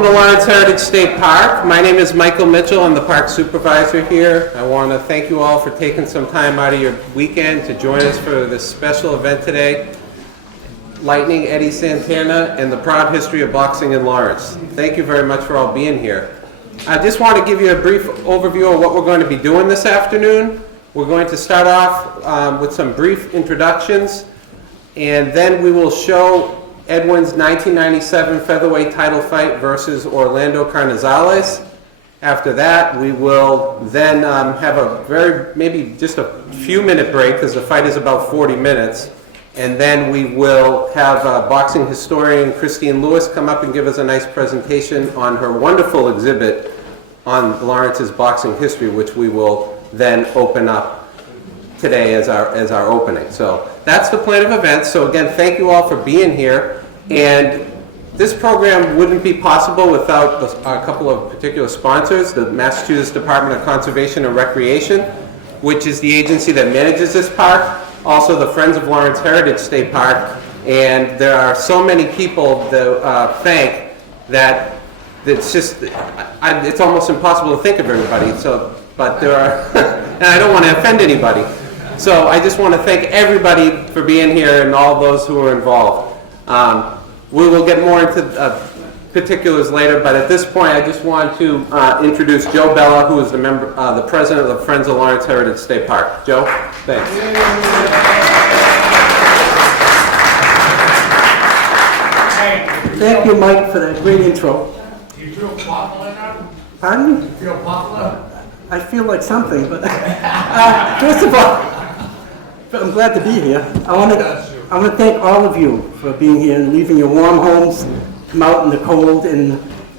Welcome to Lawrence Heritage State Park. My name is Michael Mitchell. I'm the park supervisor here. I want to thank you all for taking some time out of your weekend to join us for this special event today, Lightning Eddie Santana and the Proud History of Boxing in Lawrence. Thank you very much for all being here. I just want to give you a brief overview of what we're going to be doing this afternoon. We're going to start off with some brief introductions, and then we will show Edwin's 1997 featherweight title fight versus Orlando Carnizales. After that, we will then have a maybe just a few minute break because the fight is about 40 minutes. And then we will have boxing historian Christine Lewis come up and give us a nice presentation on her wonderful exhibit on Lawrence's boxing history, which we will then open up today as our opening. So that's the plan of events. So again, thank you all for being here. And this program wouldn't be possible without a couple of particular sponsors, the Massachusetts Department of Conservation and Recreation, which is the agency that manages this park, also the Friends of Lawrence Heritage State Park, and there are so many people to thank that it's just, it's almost impossible to think of everybody, but there are, and I don't want to offend anybody. So I just want to thank everybody for being here and all those who are involved. We will get more into particulars later, but at this point I just want to introduce Joe Bella, who is the president of the Friends of Lawrence Heritage State Park. Joe, thanks. Thank you, Mike, for that great intro. Do you feel popular now? Pardon? You feel popular? I feel like something, but first of all, I'm glad to be here. I want to thank all of you for being here and leaving your warm homes, come out in the cold and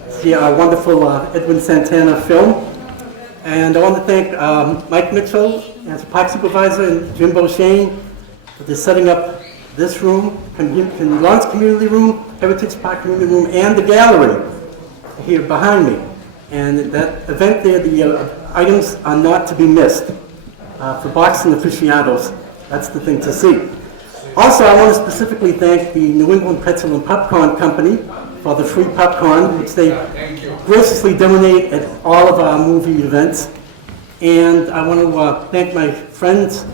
see our wonderful Edwin Santana film. And I want to thank Mike Mitchell as park supervisor and Jim Beauchene for setting up this room, Lawrence Community Room, Heritage Park Community Room, and the gallery here behind me. And that event there, the items are not to be missed. For boxing aficionados, that's the thing to see. Also, I want to specifically thank the New England Pretzel and Popcorn Company for the free popcorn, which they graciously donate at all of our movie events. And I want to thank my friends,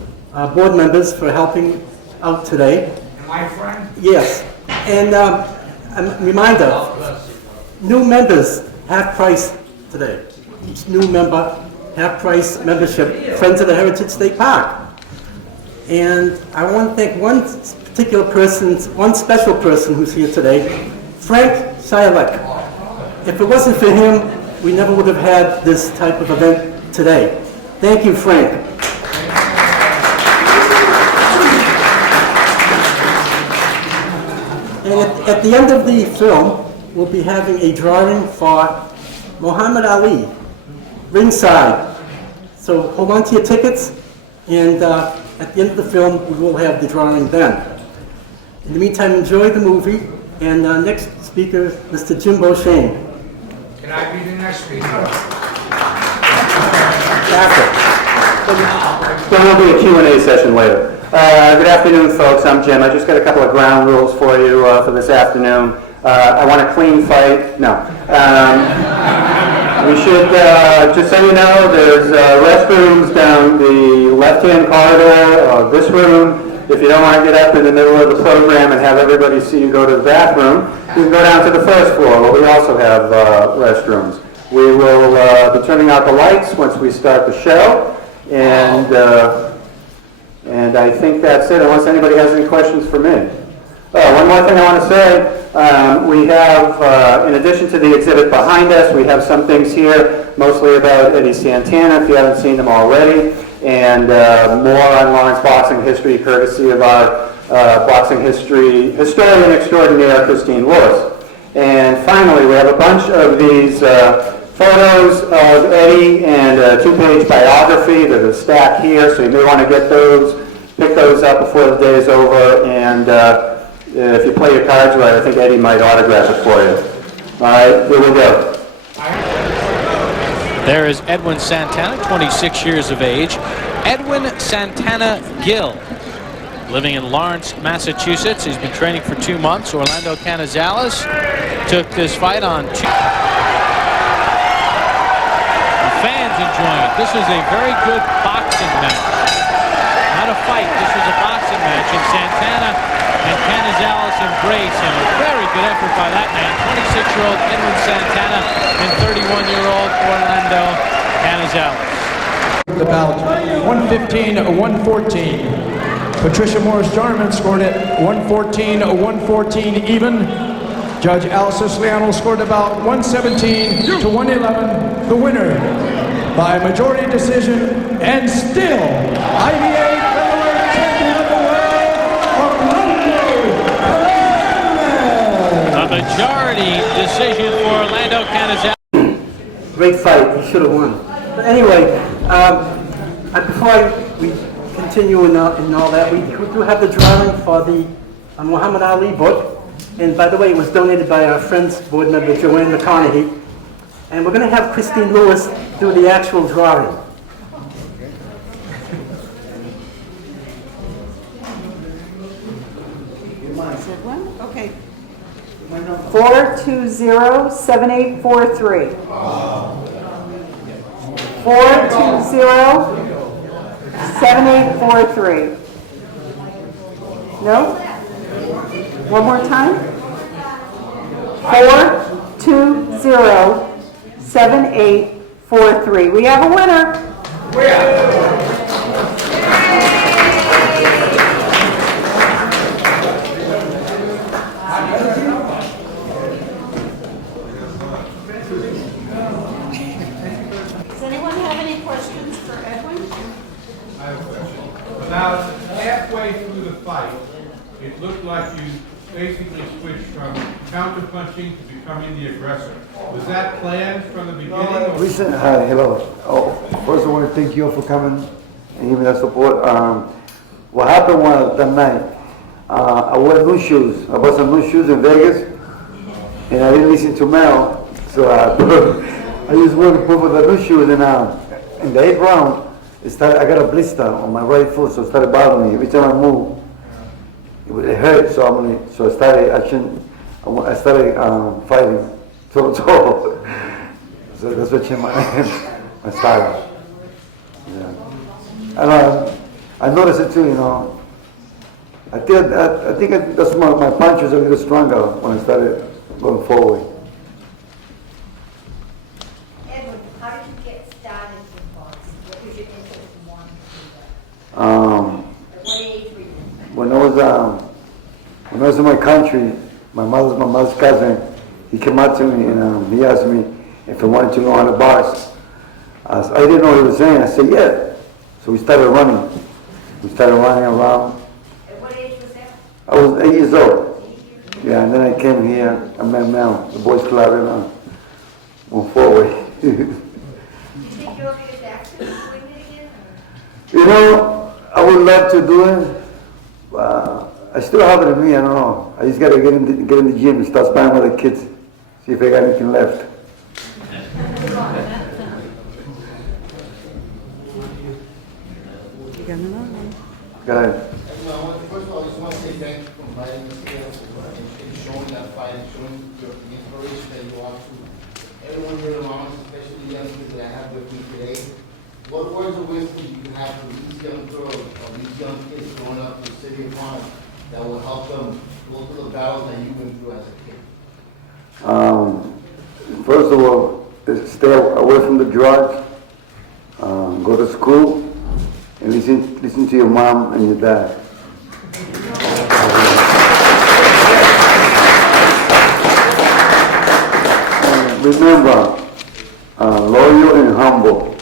board members, for helping out today. My friend? Yes. And a reminder, new members, half price today. Each new member, half price membership, Friends of the Heritage State Park. And I want to thank one particular person, one special person who's here today, Frank Shialek. If it wasn't for him, we never would have had this type of event today. Thank you, Frank. And at the end of the film, we'll be having a drawing for Muhammad Ali, ringside. So hold on to your tickets, and at the end of the film, we will have the drawing then. In the meantime, enjoy the movie, and next speaker, Mr. Jim Beauchene. Can I be the next speaker? After. So there'll be a Q&A session later. Good afternoon, folks. I'm Jim. I just got a couple of ground rules for you for this afternoon. I want a clean fight. No. We should, just so you know, there's restrooms down the left-hand corridor of this room. If you don't want to get up in the middle of the program and have everybody see you go to the bathroom, you can go down to the first floor where we also have restrooms. We will be turning out the lights once we start the show, and I think that's it, unless anybody has any questions for me. One more thing I want to say. We have, in addition to the exhibit behind us, we have some things here, mostly about Eddie Santana, if you haven't seen them already, and more on Lawrence boxing history, courtesy of our boxing history historian extraordinaire, Christine Lewis. And finally, we have a bunch of these photos of Eddie and a 2-page biography. There's a stack here, so you may want to get those, pick those up before the day is over, and if you play your cards right, I think Eddie might autograph it for you. All right, here we go. There is Edwin Santana, 26 years of age. Edwin Santana Gill. living in Lawrence, Massachusetts. He's been training for 2 months. Orlando Canizales took this fight on two. The fans enjoying it. This was a very good boxing match. Not a fight. This was a boxing match. And Santana and Canizales embrace, and a very good effort by that man. 26-year-old Edwin Santana and 31-year-old Orlando Canizales. About 115-114. Patricia Morris-Jarman scored it 114-114 even. Judge Al Siciliano scored about 117-111. The winner by majority decision and still IBA featherweight champion of the world, Orlando Canizales. A majority decision for Orlando Canizales. Great fight, he should have won. But anyway, before we continue in all that, we do have the drawing for the Muhammad Ali book. And by the way, it was donated by our friend's board member, Joanne McConaughey. And we're going to have Christine Lewis do the actual drawing. Is that one? Okay. 420-7843. 420-7843. No? One more time? 420-7843. We have a winner. Does anyone have any questions for Edwin? I have a question. About halfway through the fight, it looked like you basically switched from counter-punching to becoming the aggressor. Was that planned from the beginning? Or? Listen, hi, hello. Oh, first I want to thank you all for coming and giving that support. What happened was that night, I wore new shoes. I bought some new shoes in Vegas, and I didn't listen to Mel, so I just wore the new shoes, and in the 8th round, I got a blister on my right foot, so it started bothering me. Every time I move, it hurt, so I started fighting toe to toe. So that's what changed my style. Yeah. And I noticed it too, you know. I think that's my punches are a little stronger when I started going forward. Edwin, how did you get started in boxing? What was your interest in wanting to do that? At what age were you? When I was in my country, my mother's cousin, he came out to me and he asked me if I wanted to learn how to box. I didn't know what he was saying. I said, yeah. So we started running. We started running around. At what age was that? I was 8 years old. Yeah, and then I came here. I met Mel, the boys club, and went forward. Do you think you'll get back to doing it again? You know, I would love to do it. I still have it in me, I don't know. I just gotta get in the gym and start sparring with the kids. See if I got anything left. You got another one. Go ahead. First of all, I just want to say thank you for inviting us here and showing that fight and showing the inspiration that you are to everyone here in Lawrence, especially the young kids that I have with me today. What words of wisdom you can have for these young girls or these young kids growing up in the city of Lawrence that will help them go through the battles that you went through as a kid? First of all, stay away from the drugs, go to school, and listen to your mom and your dad. And remember, loyal and humble.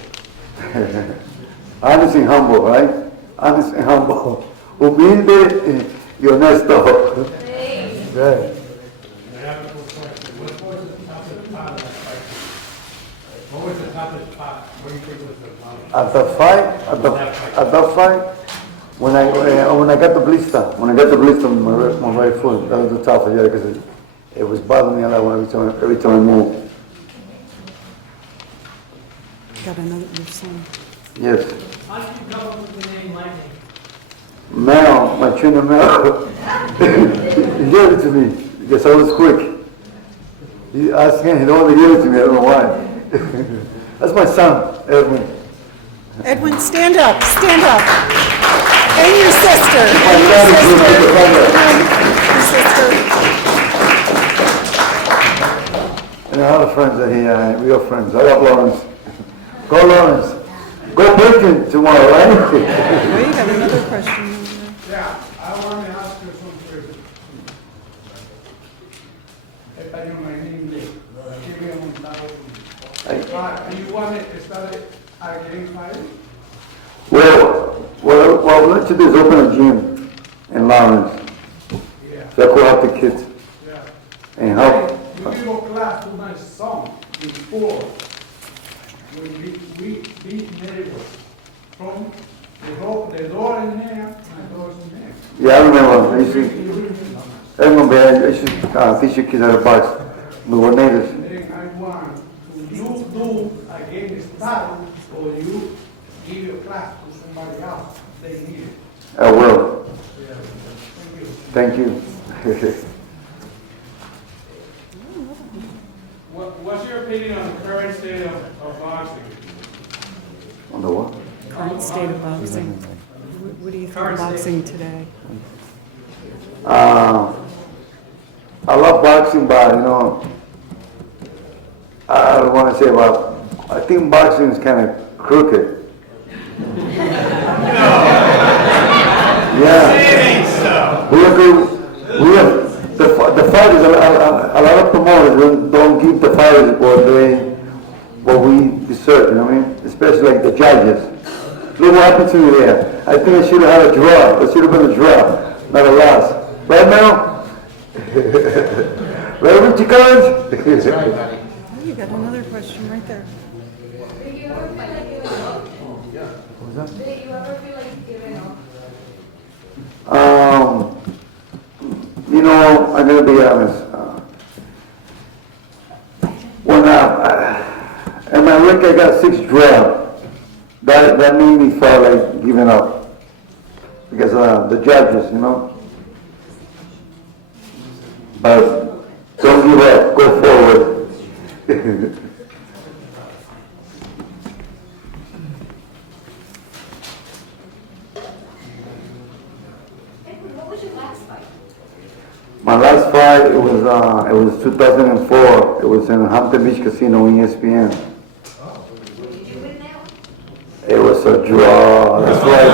Honest and humble, right? Honest and humble. Humilde y honesto. Right. What was the toughest part? What do you think was the toughest? At that fight, when I got the blister, on my right foot, that was the toughest, yeah, because it was bothering me a lot every time I moved. Got another, your son. Yes. How did you come up with the name Lightning? Mel, my tuna melt. He gave it to me because I was quick. He asked him, he don't want to give it to me, I don't know why. That's my son, Edwin. Edwin, stand up, stand up. And your sister. My And your dad is sister. with the camera. Your sister. And other friends that he, real friends. I love Lawrence. Go Lawrence. Go Bacon tomorrow, right? Oh, you have another question. Yeah, I want to ask you some questions. Español, my name is Silvio Montado. You want to start again, right? Well, what you do is open a gym in Lawrence. Yeah. So I could help the kids Yeah. and help. You give a class to my son before, when we beat neighbors. From the door in there, my door's in there. Yeah, I remember. I used to teach your kids how to box. We were neighbors. Then I want to you do against that, or you give your class to somebody else, they need it. I will. Yeah. Thank you. Thank you. What's your opinion on the current state of boxing? On the what? Current state of boxing. What do you think of boxing today? I love boxing, but I don't want to say about. I think boxing is kind of crooked. Yeah. We have the fighters. A lot of promoters don't give the fighters what we deserve. You know what I mean? Especially like the judges. Look what happened to me there. I think I should have had a draw. It should have been a draw, not a loss. Right now? Right, Richie Collins? That's right, buddy. Oh, you got another question right there. Did you ever feel like giving up? Did you ever feel like giving up? I'm going to be honest. When in my week I got 6 draws. That made me feel like giving up. Because the judges, But don't give up. Go forward. What was your last fight? My last fight, it was 2004. It was in Hampton Beach Casino in ESPN. Did you win that? It was a draw. That's right.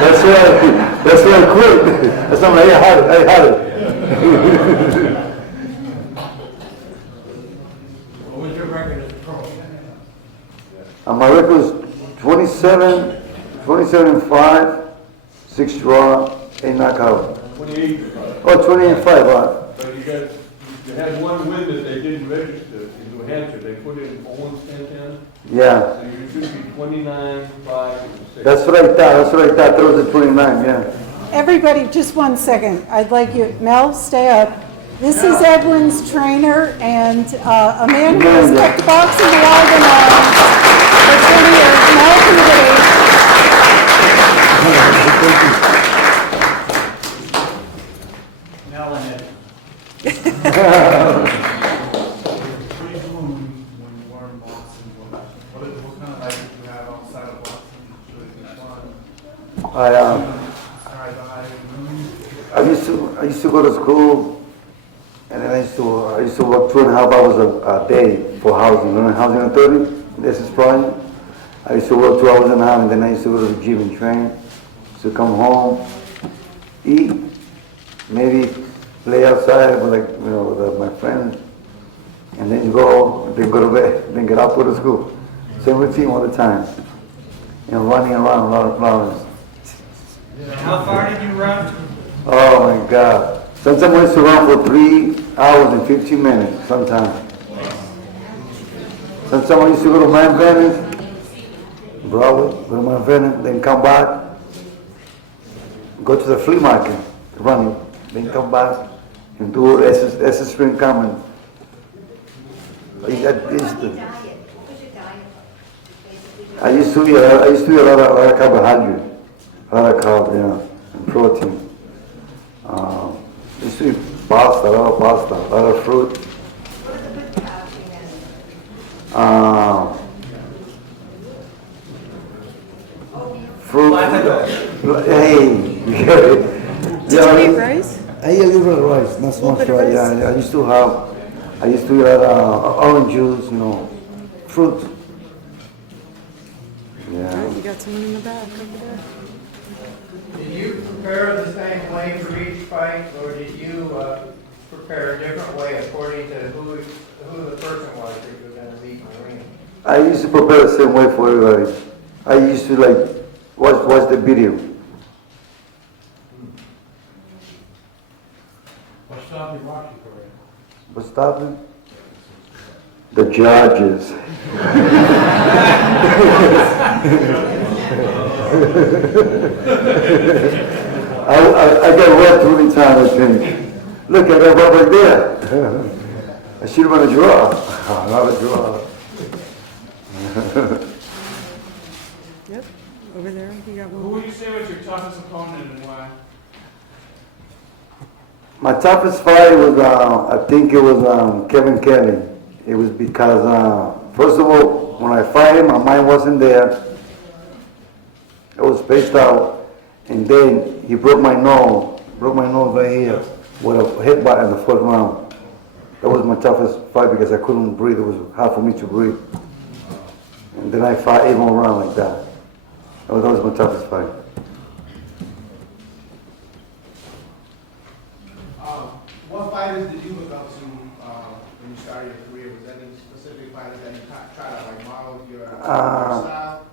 That's right. I quit. That's not like, I had it. What was your record as a pro? My record was 27-5, 6 draw, 8 knockout. 28. Oh, 28-5. But you had one win that they didn't register in New Hampshire. They put in Owen Santana. Yeah. So you should be 29-5-6. That's what I thought. That was a 29, yeah. Everybody, just 1 second. I'd like you, Mel, stay up. This is Edwin's trainer and a man who has kept boxing alive and on for 20 years. Mel Convey. Mel and Ed. When you were in boxing, what kind of life did you have outside of boxing? Really fun. I used to go to school, and then I used to work 2.5 hours a day for housing. You know, housing authority. This is probably. I used to work 2 hours and a half, and then I used to go to the gym and train. To come home, eat, maybe play outside with my friends, and then go to bed, then get up, go to school. Same routine all the time. Running around a lot of flowers. How far did you run? Oh my God. Sometimes I used to run for 3 hours and 15 minutes, sometimes. Sometimes I used to go to Mount Venice, Broadway, go to Mount Venice, then come back, go to the flea market, run, then come back and do SS Spring Common. What was your diet? What was your diet? Basically, I used to eat a lot of carbohydrate, a lot of carbs, yeah. and protein. Used to eat pasta, a lot of fruit. What are the good carbs you have? Fruit. Hey, Did you eat rice? I eat a little bit of rice, not so much bit of rice. rice? Yeah, I used to eat a lot of orange juice, fruit. Yeah. You got someone in the back over there. Did you prepare the same way for each fight, or did you prepare a different way according to who the person was that you were going to meet in the ring? I used to prepare the same way for everybody. I used to watch the video. What stopped your boxing career? What stopped me? The judges. I got wet too many times, I think. Look, I got wet right there. I should have been a draw. Not a draw. Yep, over there, you got Who one. would you say was your toughest opponent and why? My toughest fight was, I think it was Kevin Kelly. It was because, first of all, when I fight him, my mind wasn't there. I was spaced out. And then he broke my nose right here with a headbutt in the first round. That was my toughest fight because I couldn't breathe. It was hard for me to breathe. And then I fought 8 more rounds like that. That was my toughest fight. What fighters did you look up to when you started your career? Was there any specific fighters that you try to model your style?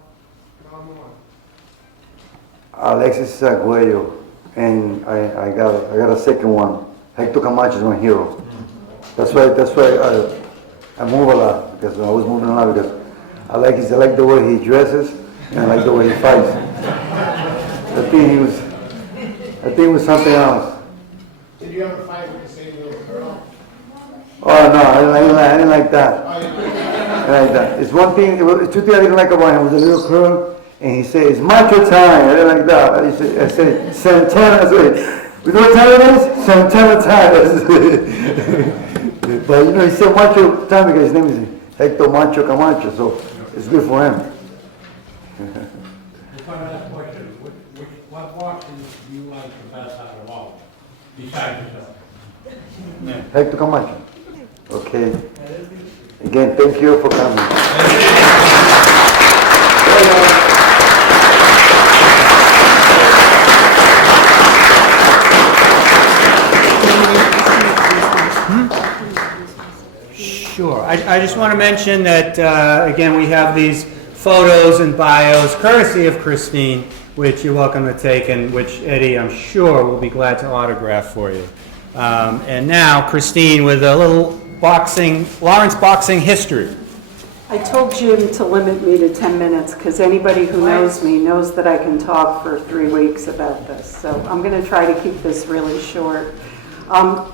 Alexis Aguayo, and I got a second one. Hector Camacho is my hero. That's why I move a lot, because I was moving a lot because I like the way he dresses and I like the way he fights. I think he was something else. Did you ever fight with the same little girl? Oh no, I didn't like that. I didn't like that. It's one thing. It's two things I didn't like about him. It was a little girl. And he said, it's macho time. I didn't like that. I said, Santana. I said, you know what time it is? Santana time. But he said macho time because his name is Hector Macho Camacho, so it's good for him. One last question. What boxing do you like the best out of all, besides yourself? Hector Camacho. Okay. Again, thank you for coming. Sure. I just want to mention that, again, we have these photos and bios, courtesy of Christine, which you're welcome to take, and which Eddie, I'm sure, will be glad to autograph for you. And now, Christine, with a little Lawrence boxing history. I told Jim to limit me to 10 minutes because anybody who knows me knows that I can talk for 3 weeks about this. So I'm going to try to keep this really short.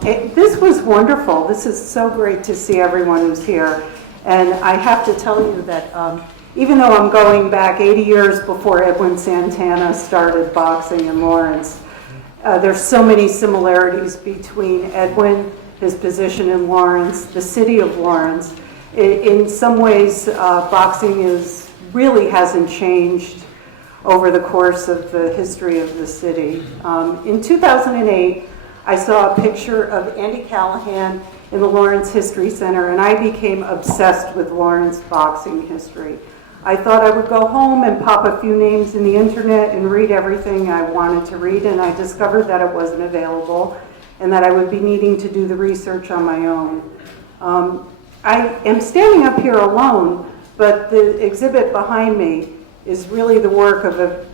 This was wonderful. This is so great to see everyone who's here. And I have to tell you that even though I'm going back 80 years before Edwin Santana started boxing in Lawrence, there's so many similarities between Edwin, his position in Lawrence, the city of Lawrence. In some ways, boxing really hasn't changed over the course of the history of the city. In 2008, I saw a picture of Andy Callahan in the Lawrence History Center, and I became obsessed with Lawrence boxing history. I thought I would go home and pop a few names in the internet and read everything I wanted to read, and I discovered that it wasn't available and that I would be needing to do the research on my own. I am standing up here alone, but the exhibit behind me is really the work of a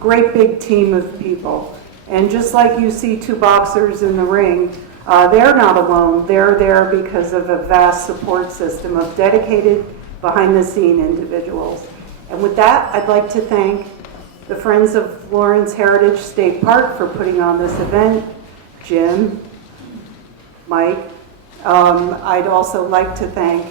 great big team of people. And just like you see two boxers in the ring, they're not alone. They're there because of a vast support system of dedicated, behind-the-scene individuals. And with that, I'd like to thank the Friends of Lawrence Heritage State Park for putting on this event, Jim, Mike. I'd also like to thank,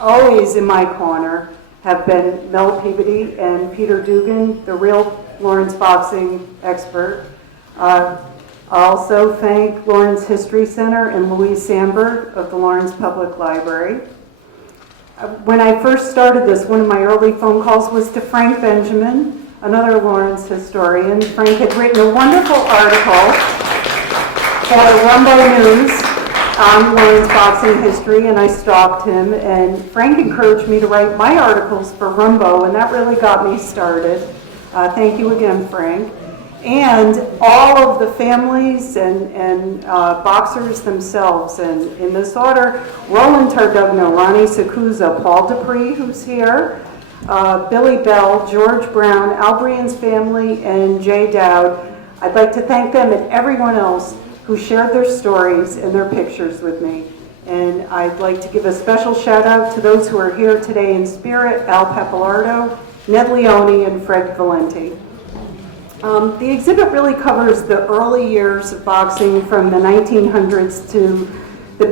always in my corner, have been Mel Peabody and Peter Dugan, the real Lawrence boxing expert. I also thank Lawrence History Center and Louise Sandberg of the Lawrence Public Library. When I first started this, one of my early phone calls was to Frank Benjamin, another Lawrence historian. Frank had written a wonderful article for Rumbo News on Lawrence boxing history, and I stalked him, and Frank encouraged me to write my articles for Rumbo, and that really got me started. Thank you again, Frank. And all of the families and boxers themselves, and in this order, Roland Tardugno, Ronnie Sakuza, Paul Dupree, who's here, Billy Bell, George Brown, Al Brian's family, and Jay Dowd. I'd like to thank them and everyone else who shared their stories and their pictures with me. And I'd like to give a special shout out to those who are here today in spirit, Al Pappalardo, Ned Leone, and Fred Valenti. The exhibit really covers the early years of boxing from the 1900s to the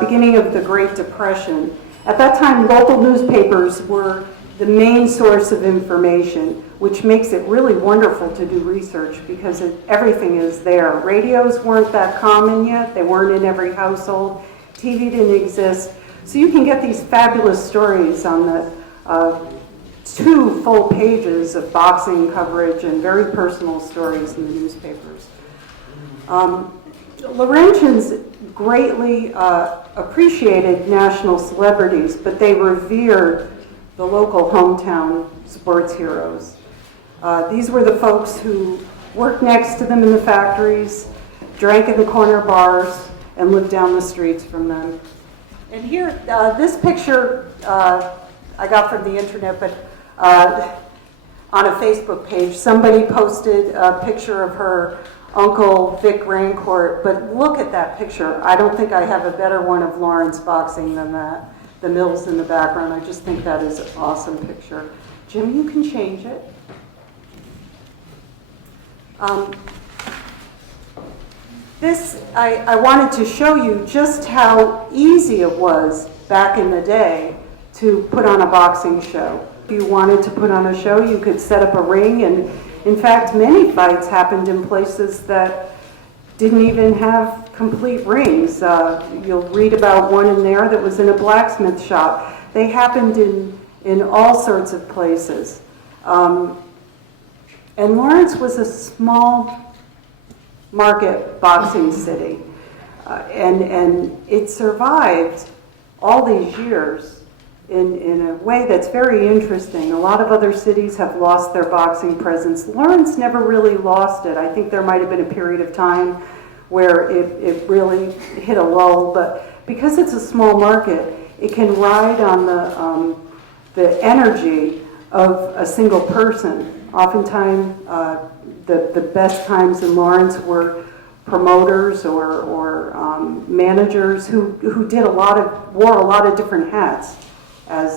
beginning of the Great Depression. At that time, local newspapers were the main source of information, which makes it really wonderful to do research because everything is there. Radios weren't that common yet. They weren't in every household. TV didn't exist. So you can get these fabulous stories on the 2 full pages of boxing coverage and very personal stories in the newspapers. Laurentians greatly appreciated national celebrities, but they revered the local hometown sports heroes. These were the folks who worked next to them in the factories, drank in the corner bars, and lived down the streets from them. And here, this picture I got from the internet, but on a Facebook page, somebody posted a picture of her uncle, Vic Rancourt, but look at that picture. I don't think I have a better one of Lawrence boxing than that. The mills in the background, I just think that is an awesome picture. Jim, you can change it. I wanted to show you just how easy it was back in the day to put on a boxing show. If you wanted to put on a show, you could set up a ring, and in fact, many fights happened in places that didn't even have complete rings. You'll read about one in there that was in a blacksmith shop. They happened in all sorts of places. And Lawrence was a small market boxing city, and it survived all these years in a way that's very interesting. A lot of other cities have lost their boxing presence. Lawrence never really lost it. I think there might have been a period of time where it really hit a lull, but because it's a small market, it can ride on the energy of a single person. Oftentimes, the best times in Lawrence were promoters or managers who wore a lot of different hats as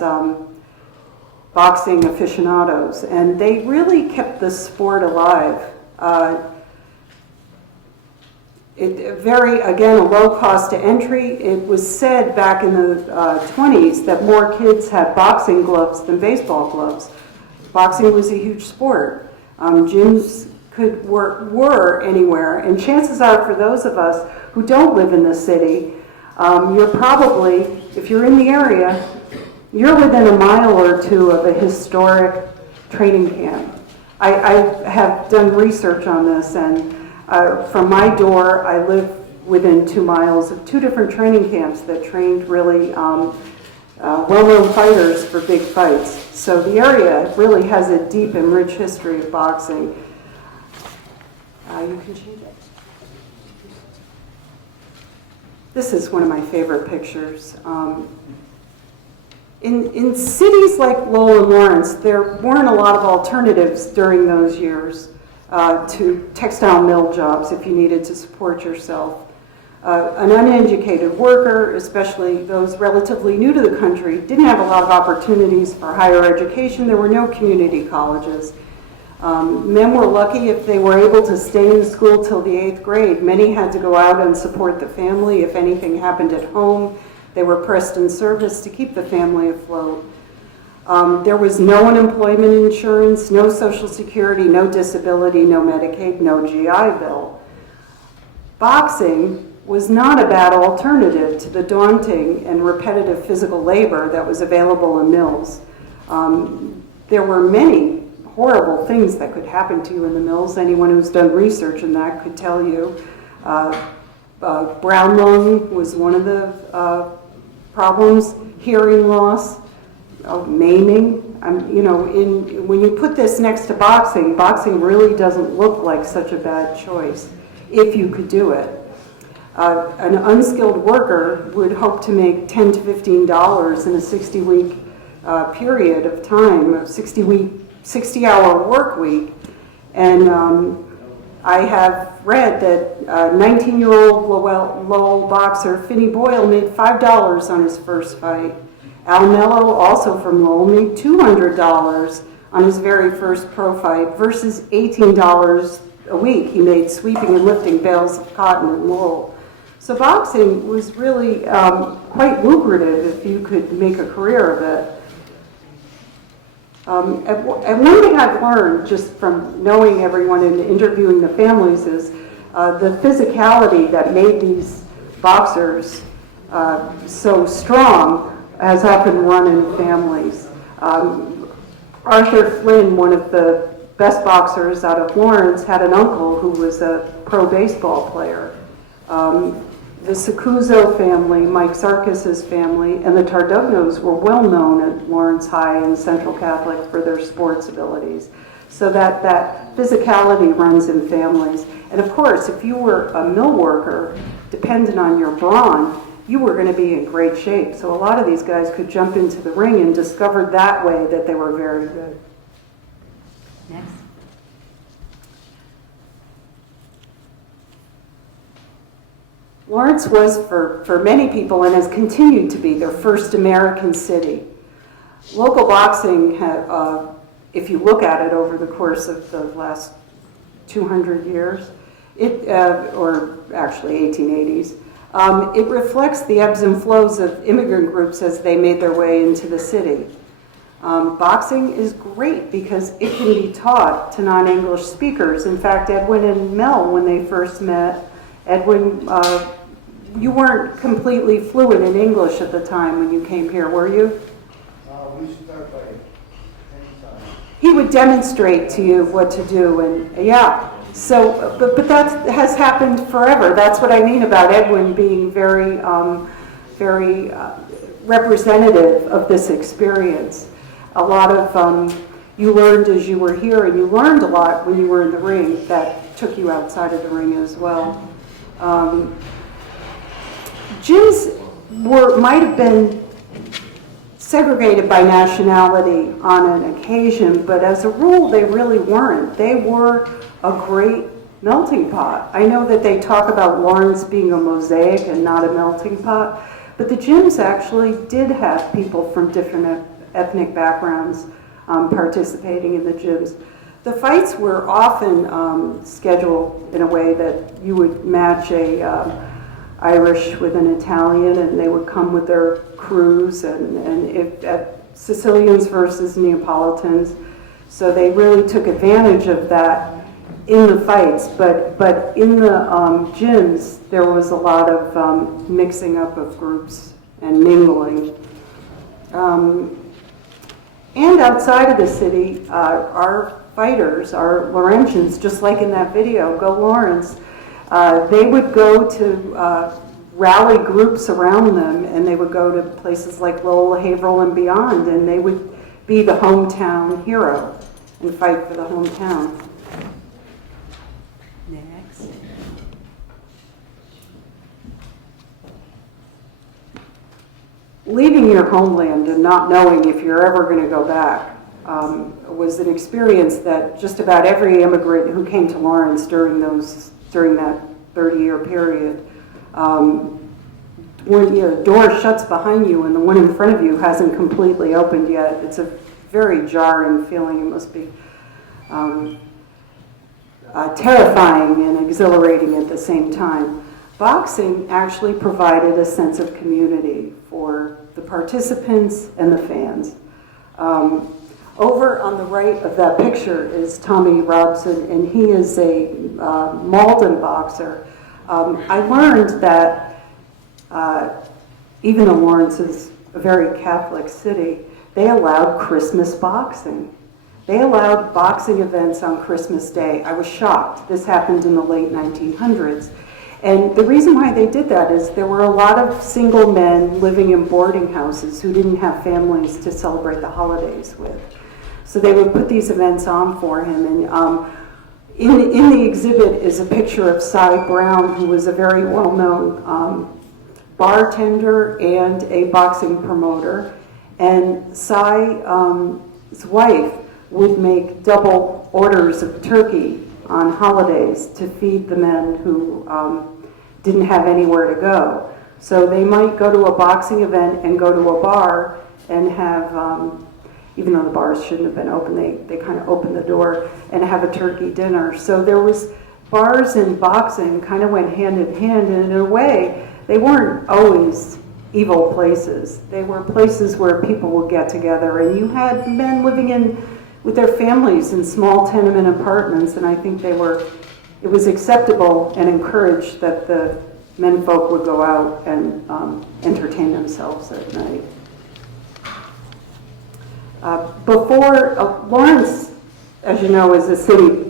boxing aficionados, and they really kept the sport alive. Again, a low cost to entry. It was said back in the 20s that more kids had boxing gloves than baseball gloves. Boxing was a huge sport. Gyms were anywhere, and chances are for those of us who don't live in the city, you're probably, if you're in the area, you're within a mile or two of a historic training camp. I have done research on this, and from my door, I live within 2 miles of 2 different training camps that trained really well-known fighters for big fights. So the area really has a deep and rich history of boxing. You can change it. This is one of my favorite pictures. In cities like Lowell and Lawrence, there weren't a lot of alternatives during those years to textile mill jobs if you needed to support yourself. An uneducated worker, especially those relatively new to the country, didn't have a lot of opportunities for higher education. There were no community colleges. Men were lucky if they were able to stay in school till the 8th grade. Many had to go out and support the family. If anything happened at home, they were pressed in service to keep the family afloat. There was no unemployment insurance, no Social Security, no disability, no Medicaid, no GI Bill. Boxing was not a bad alternative to the daunting and repetitive physical labor that was available in mills. There were many horrible things that could happen to you in the mills. Anyone who's done research in that could tell you. Brown lung was one of the problems, hearing loss, maiming. When you put this next to boxing, boxing really doesn't look like such a bad choice if you could do it. An unskilled worker would hope to make $10 to $15 in a 60-week period of time, a 60-hour work week. And I have read that 19-year-old Lowell boxer Finney Boyle made $5 on his first fight. Al Mello, also from Lowell, made $200 on his very first pro fight versus $18 a week he made sweeping and lifting bales of cotton in Lowell. So boxing was really quite lucrative if you could make a career of it. And one thing I've learned just from knowing everyone and interviewing the families is the physicality that made these boxers so strong has often run in families. Arthur Flynn, one of the best boxers out of Lawrence, had an uncle who was a pro baseball player. The Sacuzzo family, Mike Sarkis's family, and the Tardognos were well known at Lawrence High and Central Catholic for their sports abilities. So that physicality runs in families. And of course, if you were a mill worker, dependent on your brawn, you were going to be in great shape. So a lot of these guys could jump into the ring and discovered that way that they were very good. Next. Lawrence was, for many people, and has continued to be, their first American city. Local boxing, if you look at it over the course of the last 200 years, or actually 1880s, it reflects the ebbs and flows of immigrant groups as they made their way into the city. Boxing is great because it can be taught to non-English speakers. In fact, Edwin and Mel, when they first met, Edwin, you weren't completely fluent in English at the time when you came here, were you? We start by anytime. He would demonstrate to you what to do, and yeah. So, but that has happened forever. That's what I mean about Edwin being very, very representative of this experience. A lot of you learned as you were here, and you learned a lot when you were in the ring that took you outside of the ring as well. Gyms might have been segregated by nationality on an occasion, but as a rule, they really weren't. They were a great melting pot. I know that they talk about Lawrence being a mosaic and not a melting pot, but the gyms actually did have people from different ethnic backgrounds participating in the gyms. The fights were often scheduled in a way that you would match a Irish with an Italian, and they would come with their crews, and if Sicilians versus Neapolitans. So they really took advantage of that in the fights, but in the gyms there was a lot of mixing up of groups and mingling. And outside of the city, our fighters, our Laurentians, just like in that video, Go Lawrence, they would go to rally groups around them, and they would go to places like Lowell, Haverhill, and beyond, and they would be the hometown hero and fight for the hometown. Next. Leaving your homeland and not knowing if you're ever going to go back was an experience that just about every immigrant who came to Lawrence during that 30-year period, when the door shuts behind you and the one in front of you hasn't completely opened yet, it's a very jarring feeling. It must be terrifying and exhilarating at the same time. Boxing actually provided a sense of community for the participants and the fans. Over on the right of that picture is Tommy Robson, and he is a Malden boxer. I learned that even though Lawrence is a very Catholic city, they allowed Christmas boxing. They allowed boxing events on Christmas Day. I was shocked. This happened in the late 1900s. And the reason why they did that is there were a lot of single men living in boarding houses who didn't have families to celebrate the holidays with. So they would put these events on for him. And in the exhibit is a picture of Cy Brown, who was a very well-known bartender and a boxing promoter. And Cy's wife would make double orders of turkey on holidays to feed the men who didn't have anywhere to go. So they might go to a boxing event and go to a bar and have, even though the bars shouldn't have been open, they kind of opened the door and have a turkey dinner. So there was, bars and boxing kind of went hand in hand, and in a way, they weren't always evil places. They were places where people would get together, and you had men living in with their families in small tenement apartments, and I think it was acceptable and encouraged that the menfolk would go out and entertain themselves at night. Lawrence, as you know, is a city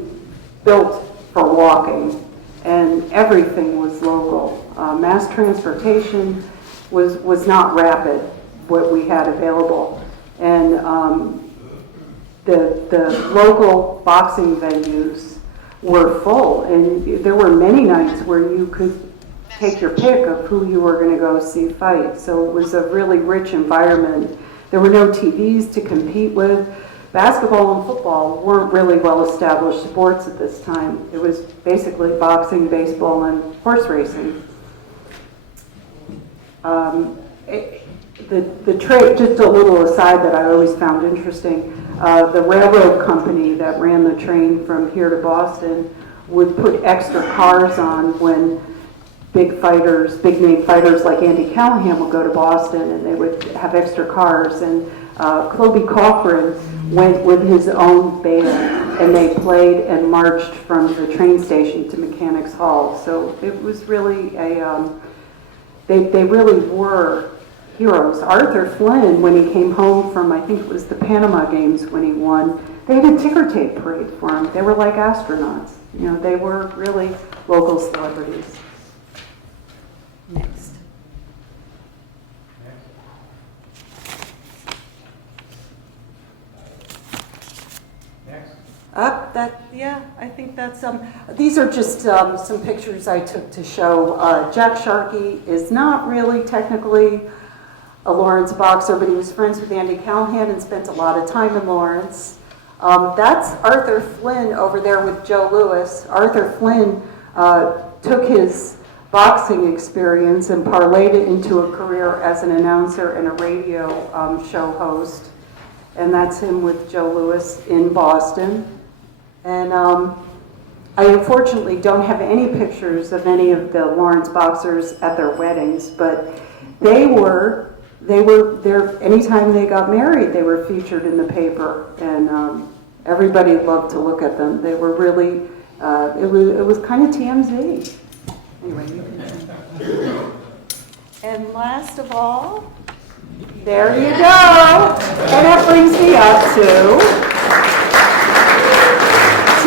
built for walking, and everything was local. Mass transportation was not rapid, what we had available, and the local boxing venues were full, and there were many nights where you could take your pick of who you were going to go see fight. So it was a really rich environment. There were no TVs to compete with. Basketball and football weren't really well-established sports at this time. It was basically boxing, baseball, and horse racing. The trade, just a little aside that I always found interesting, the railroad company that ran the train from here to Boston would put extra cars on when big name fighters like Andy Callahan would go to Boston, and they would have extra cars. And Clobie Cochran went with his own band, and they played and marched from the train station to Mechanics Hall. So it was really they really were heroes. Arthur Flynn, when he came home from, I think it was the Panama Games when he won, they had a ticker tape parade for him. They were like astronauts. You know, they were really local celebrities. Next. I think that's these are just some pictures I took to show. Jack Sharkey is not really technically a Lawrence boxer, but he was friends with Andy Callahan and spent a lot of time in Lawrence. That's Arthur Flynn over there with Joe Louis. Arthur Flynn took his boxing experience and parlayed it into a career as an announcer and a radio show host. And that's him with Joe Louis in Boston. And I unfortunately don't have any pictures of any of the Lawrence boxers at their weddings, but they were there anytime they got married. They were featured in the paper, and everybody loved to look at them. They were really it was kind of TMZ. Anyway, you can. And last of all, there you go. And that brings me up to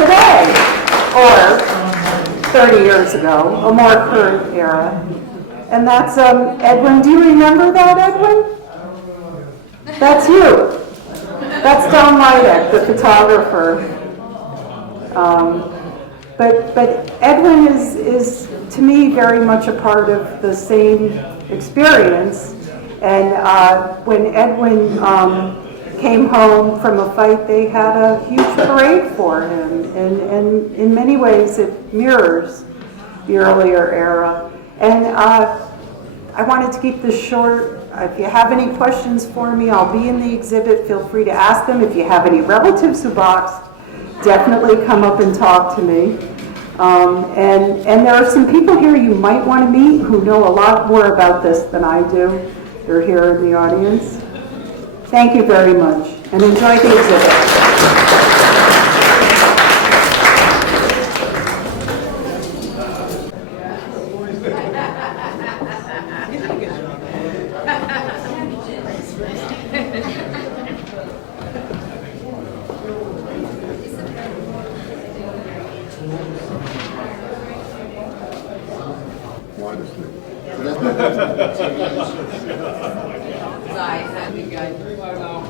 today, or 30 years ago, a more current era. And that's Edwin. Do you remember that, Edwin? That's you. That's Don Lydek, the photographer. But Edwin is to me very much a part of the same experience. And when Edwin came home from a fight, they had a huge parade for him. And in many ways, it mirrors the earlier era. And I wanted to keep this short. If you have any questions for me, I'll be in the exhibit. Feel free to ask them. If you have any relatives who boxed, definitely come up and talk to me. And there are some people here you might want to meet who know a lot more about this than I do. They're here in the audience. Thank you very much. and enjoy the exhibit. Nice, that'd be good.